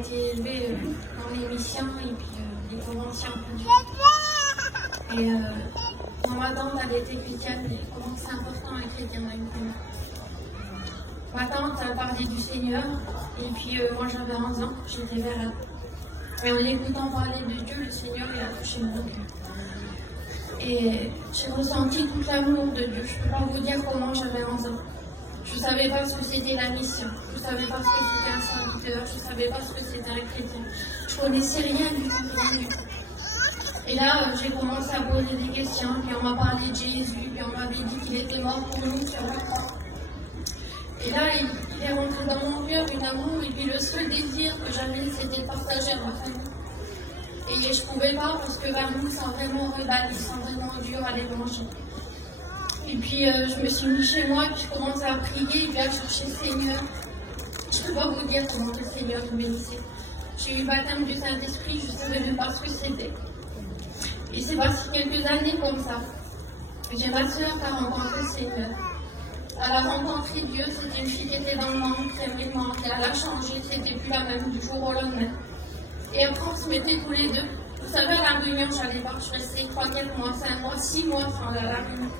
été élevé dans les missions et puis les conventions. Et ma tante, elle était chrétienne, et comment c'est important les chrétiens dans une famille. Ma tante, elle parlait du Seigneur, et puis moi j'avais 11 ans, j'étais vers elle. Et en l'écoutant parler de Dieu, le Seigneur, il a touché mon cœur. Et j'ai ressenti tout l'amour de Dieu. Je ne peux pas vous dire comment j'avais 11 ans. Je ne savais pas ce que c'était la mission. Je ne savais pas ce que c'était un serviteur. Je ne savais pas ce que c'était un chrétien. Je ne connaissais rien du tout, rien du tout. Et là, j'ai commencé à poser des questions. Puis on m'a parlé de Jésus. Puis on m'avait dit qu'il était mort pour nous sur la croix. Et là, il est rentré dans mon cœur un amour. Et puis le seul désir que j'avais, c'était de partager à ma famille. Et je ne pouvais pas parce que vers nous, ils sont vraiment rebelles, ils sont vraiment durs à les manger. Et puis je me suis mis chez moi, et puis je commençais à prier, et puis à chercher le Seigneur. Je ne peux pas vous dire comment le Seigneur me bénissait. J'ai eu le baptême du Saint-Esprit, je ne savais même pas ce que c'était. Et c'est passé quelques années comme ça. J'ai ma soeur qui a rencontré le Seigneur. Elle a rencontré Dieu, c'était une fille qui était dans le monde, très vraiment, et elle a changé, c'était plus la même du jour au lendemain. Et après, on se mettait tous les deux. Vous savez, à la réunion, j'allais pas, je restais 3, 4 mois, 5 mois, 6 mois sans la réunion.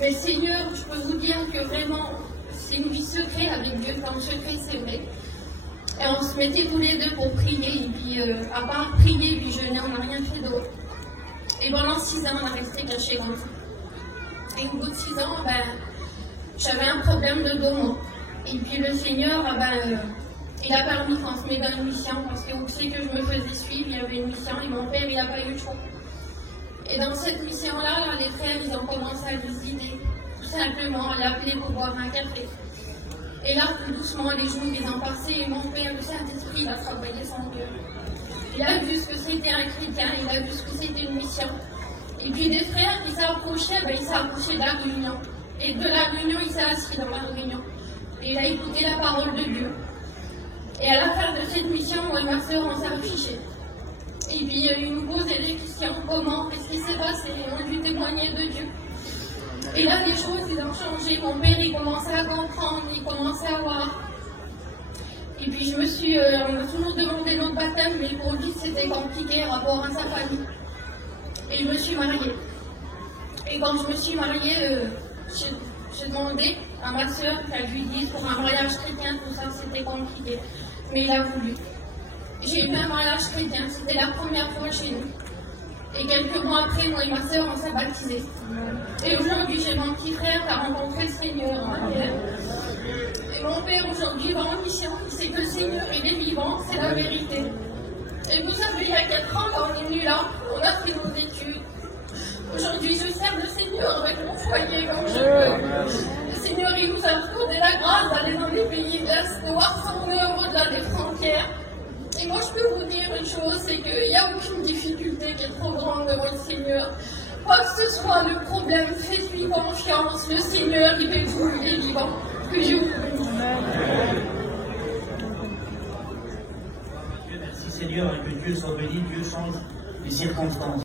Mais le Seigneur, je peux vous dire que vraiment, c'est une vie secrète avec Dieu, comme secret, c'est vrai. Et on se mettait tous les deux pour prier, et puis à part prier, puis jeûner, on n'a rien fait d'autre. Et pendant 6 ans, on a resté cachés comme ça. Et au bout de 6 ans, j'avais un problème de dos. Et puis le Seigneur, il a permis qu'on se mette dans une mission, parce qu'on sait que je me faisais suivre, il y avait une mission, et mon père, il n'a pas eu le choix. Et dans cette mission-là, les frères, ils ont commencé à visiter, tout simplement, à l'appeler pour boire un café. Et là, tout doucement, les jours, ils ont passé, et mon père, le Saint-Esprit, il a travaillé son cœur. Il a vu ce que c'était un chrétien, il a vu ce que c'était une mission. Et puis des frères qui s'approchaient, il s'est approché de la réunion. Et de la réunion, il s'est assis dans la réunion. Et il a écouté la parole de Dieu. Et à la fin de cette mission, moi et ma soeur, on s'est affichés. Et puis il nous posait des questions, comment, qu'est-ce qui s'est passé, on lui témoignait de Dieu. Et là, les choses, ils ont changé. Mon père, il commençait à comprendre, il commençait à voir. Et puis on m'a toujours demandé notre baptême, mais pour lui, c'était compliqué rapport à sa famille. Et je me suis mariée. Et quand je me suis mariée, j'ai demandé à ma soeur qu'elle lui dise pour un mariage chrétien, tout ça, c'était compliqué. Mais il a voulu. J'ai eu un mariage chrétien, c'était la première fois chez nous. Et quelques mois après, moi et ma soeur, on s'est baptisés. Et aujourd'hui, j'ai mon petit frère qui a rencontré le Seigneur. Et mon père, aujourd'hui, va en mission. Il sait que le Seigneur, il est vivant, c'est la vérité. Et vous savez, il y a 4 ans, quand on est venu là, on a fait nos études. Aujourd'hui, je sers le Seigneur avec mon foyer comme je peux. Le Seigneur, il nous a accordé la grâce d'aller dans les pays de l'Est, de voir son œuvre au-delà des frontières. Et moi, je peux vous dire une chose, c'est qu'il n'y a aucune difficulté qui est trop grande devant le Seigneur. Quoi que ce soit le problème, faites-lui confiance. Le Seigneur, il fait tout, il est vivant. Que je vous bénisse. Merci Seigneur, et que Dieu soit béni, Dieu change les circonstances.